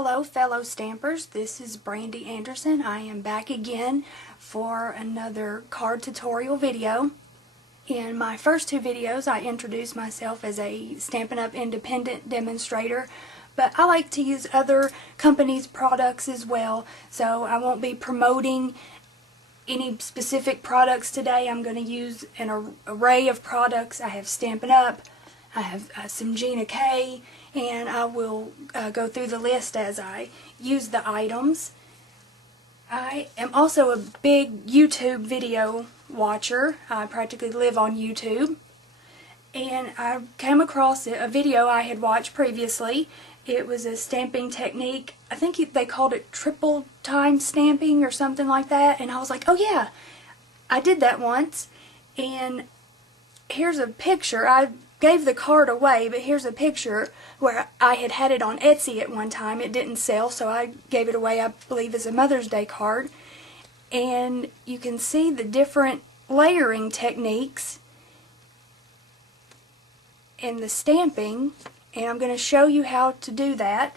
Hello fellow stampers, this is Brandy Anderson. I am back again for another card tutorial video. In my first two videos I introduced myself as a Stampin' Up! Independent demonstrator, but I like to use other companies' products as well, so I won't be promoting any specific products today. I'm going to use an array of products. I have Stampin' Up!, I have some Gina K, and I will go through the list as I use the items. I am also a big YouTube video watcher. I practically live on YouTube, and I came across a video I had watched previously. It was a stamping technique. I think they called it triple time stamping or something like that, and I was like, oh yeah, I did that once. And here's a picture. I gave the card away, but here's a picture where I had it on Etsy at one time. It didn't sell, so I gave it away, I believe, as a Mother's Day card. And you can see the different layering techniques in the stamping, and I'm going to show you how to do that.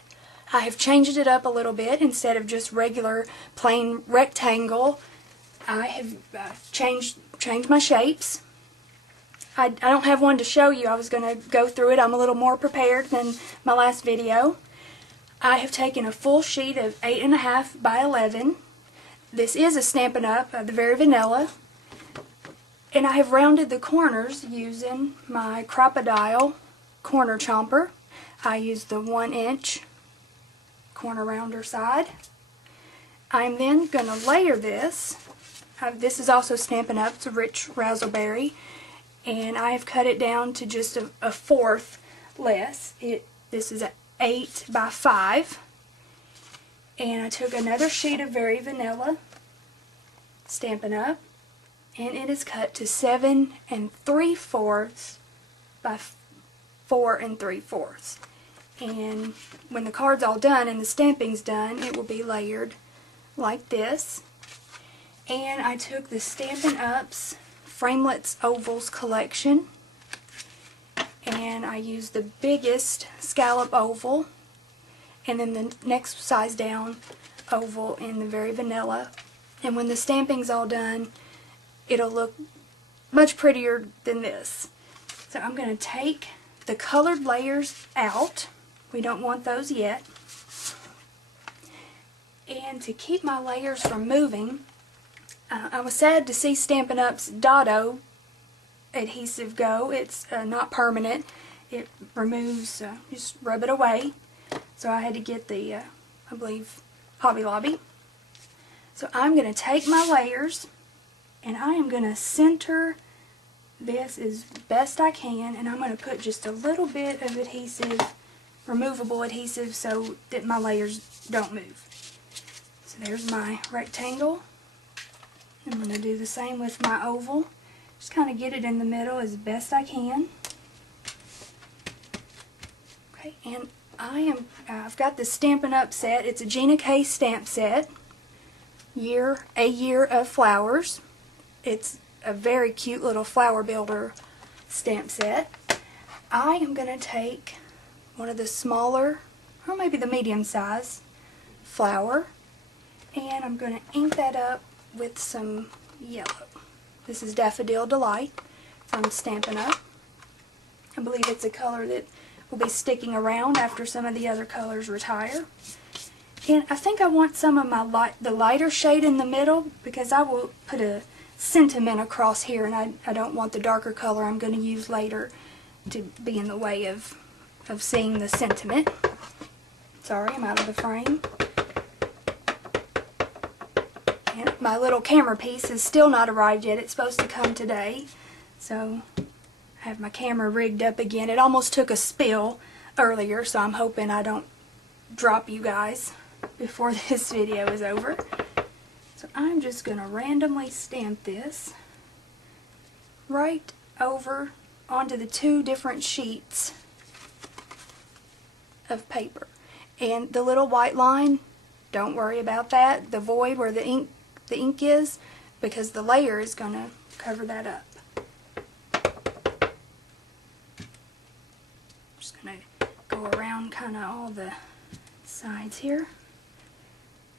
I have changed it up a little bit. Instead of just regular plain rectangle, I have changed my shapes. I don't have one to show you. I was going to go through it. I'm a little more prepared than my last video. I have taken a full sheet of 8.5 by 11. This is a Stampin' Up! The Very Vanilla. And I have rounded the corners using my Crocodile corner chomper. I used the 1-inch corner rounder side. I'm then going to layer this. This is also Stampin' Up! It's a rich razzleberry. And I have cut it down to just a fourth less. This is an 8 by 5. And I took another sheet of Very Vanilla Stampin' Up! And it is cut to 7 3/4 by 4 3/4. And when the card's all done and the stamping's done, it will be layered like this. And I took the Stampin' Up's Framelits Ovals collection, and I used the biggest scallop oval, and then the next size down oval in the Very Vanilla. And when the stamping's all done, it'll look much prettier than this. So I'm going to take the colored layers out. We don't want those yet. And to keep my layers from moving, I was sad to see Stampin' Up's Dotto adhesive go. It's not permanent. It removes, just rub it away. So I had to get the, I believe, Hobby Lobby. So I'm going to take my layers and I am going to center this as best I can, and I'm going to put just a little bit of adhesive, removable adhesive, so that my layers don't move. So there's my rectangle. I'm going to do the same with my oval. Just kind of get it in the middle as best I can. Okay, and I've got the Stampin' Up! Set. It's a Gina K stamp set. A Year of Flowers. It's a very cute little flower builder stamp set. I am going to take one of the smaller, or maybe the medium size flower, and I'm going to ink that up with some yellow. This is Daffodil Delight from Stampin' Up! I believe it's a color that will be sticking around after some of the other colors retire. And I think I want some of the lighter shade in the middle, because I will put a sentiment across here, and I don't want the darker color I'm going to use later to be in the way of seeing the sentiment. Sorry, I'm out of the frame. And my little camera piece is still not arrived yet. It's supposed to come today. So I have my camera rigged up again. It almost took a spill earlier, so I'm hoping I don't drop you guys before this video is over. So I'm just going to randomly stamp this right over onto the two different sheets of paper. And the little white line, don't worry about that. The void where the ink is, because the layer is going to cover that up. Just going to go around kind of all the sides here.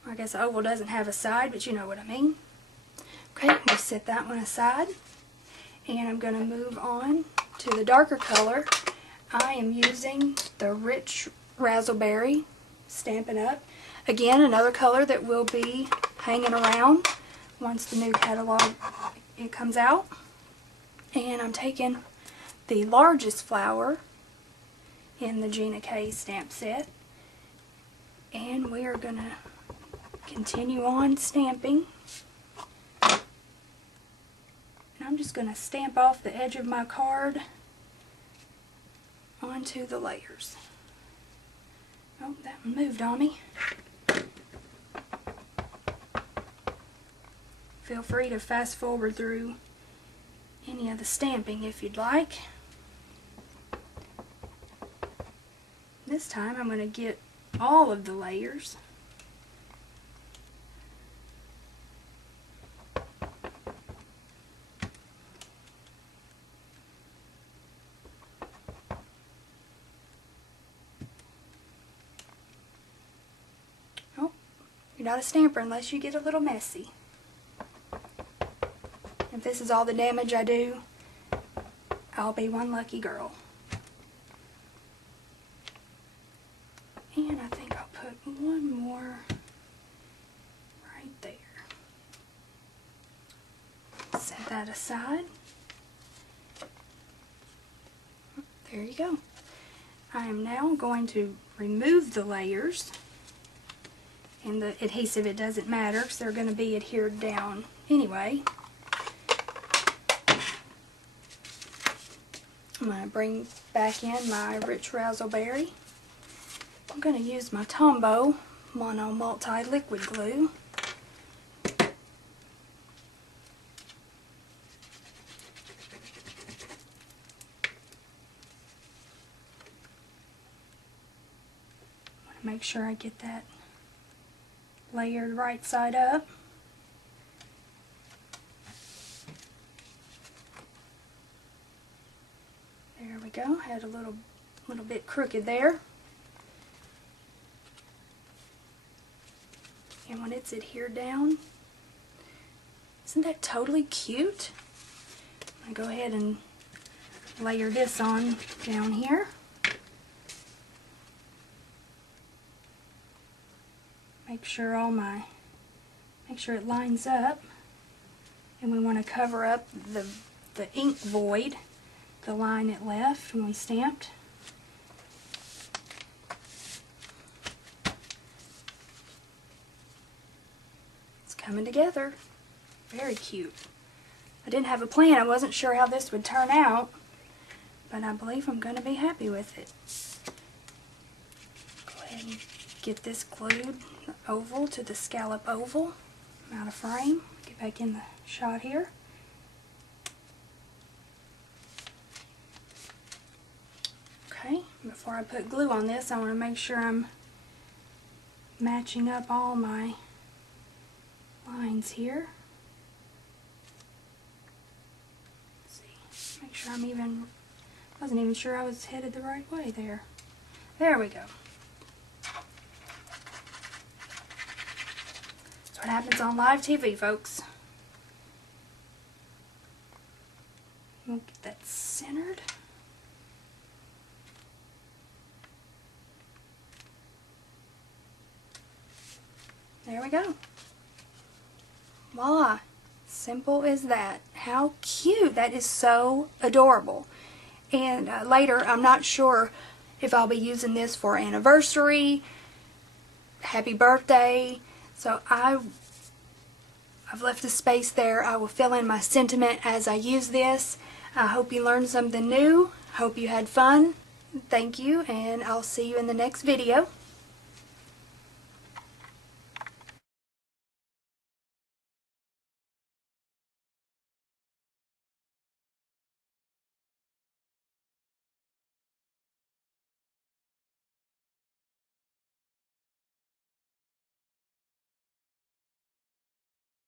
I guess oval doesn't have a side, but you know what I mean. Okay, I'm going to set that one aside. And I'm going to move on to the darker color. I am using the Rich Razzleberry Stampin' Up. Again, another color that will be hanging around once the new catalog comes out. And I'm taking the largest flower in the Gina K stamp set. And we are going to continue on stamping. I'm just going to stamp off the edge of my card onto the layers. Oh, that one moved on me. Feel free to fast forward through any of the stamping if you'd like. This time I'm going to get all of the layers. You're not a stamper unless you get a little messy. If this is all the damage I do, I'll be one lucky girl. And I think I'll put one more right there. Set that aside. There you go. I am now going to remove the layers. And the adhesive, it doesn't matter because they're going to be adhered down anyway. I'm going to bring back in my Rich Razzleberry. I'm going to use my Tombow Mono Multi Liquid Glue. I want to make sure I get that layered right side up. There we go. Had a little bit crooked there. And when it's adhered down, isn't that totally cute? I'm going to go ahead and layer this on down here. Make sure it lines up, and we want to cover up the ink void, the line it left when we stamped. It's coming together. Very cute. I didn't have a plan. I wasn't sure how this would turn out, but I believe I'm going to be happy with it. Go ahead and get this glued oval to the scallop oval. I'm out of frame. Get back in the shot here. Okay, before I put glue on this, I want to make sure I'm matching up all my lines here. Let's see, make sure wasn't even sure I was headed the right way there. There we go. What happens on live TV, folks. We'll get that centered. There we go. Voila. Simple as that. How cute. That is so adorable. And later, I'm not sure if I'll be using this for anniversary, happy birthday. So I've left a space there. I will fill in my sentiment as I use this. I hope you learned something new. Hope you had fun. Thank you, and I'll see you in the next video.